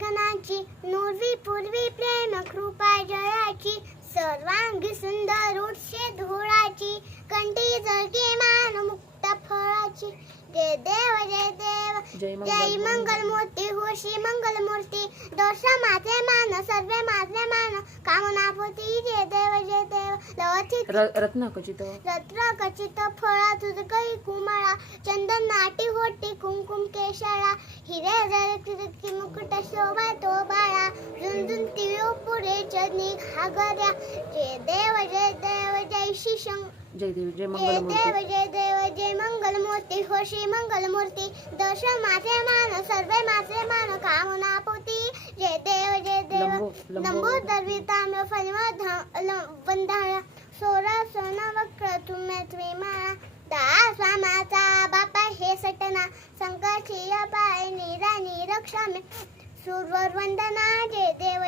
गणाची, नुरवी पूर्वी प्रेम कृपा जयाची, सर्वांगी सुंदर उठशे धुळाची, कंठी झळके मान मुक्त फळाची. जय देव जय देव जय मंगल मूर्ती, होशी मंगल मूर्ती, दोष माझे मान सर्वे माझे मान, कामना पोती. जय देव लवचित रत्न खचित फळा तुझ काही कुमाळा, चंदन नाटी होटी कुंकुम केशळा, हिरे जळकी मुकुट शोभा तो बाळा, झुंझुन तिळो पुढे चरणी घागऱ्या. जय देव जय श्री जय देव जय जय मंगल मूर्ती. जय मंगल मूर्ती, होशी मंगल मूर्ती, दोष माझे मान सर्वे माझे मान, कामना पोती. जय देव लंबोदर ताम्र फणिव वंधाळा, सोळा सोना वक्र तुम्ही माळा, दास वामाचा बापा हे सटना, संकटी पाय निरानी रक्षा मे, सुरवर वंदना. जय देव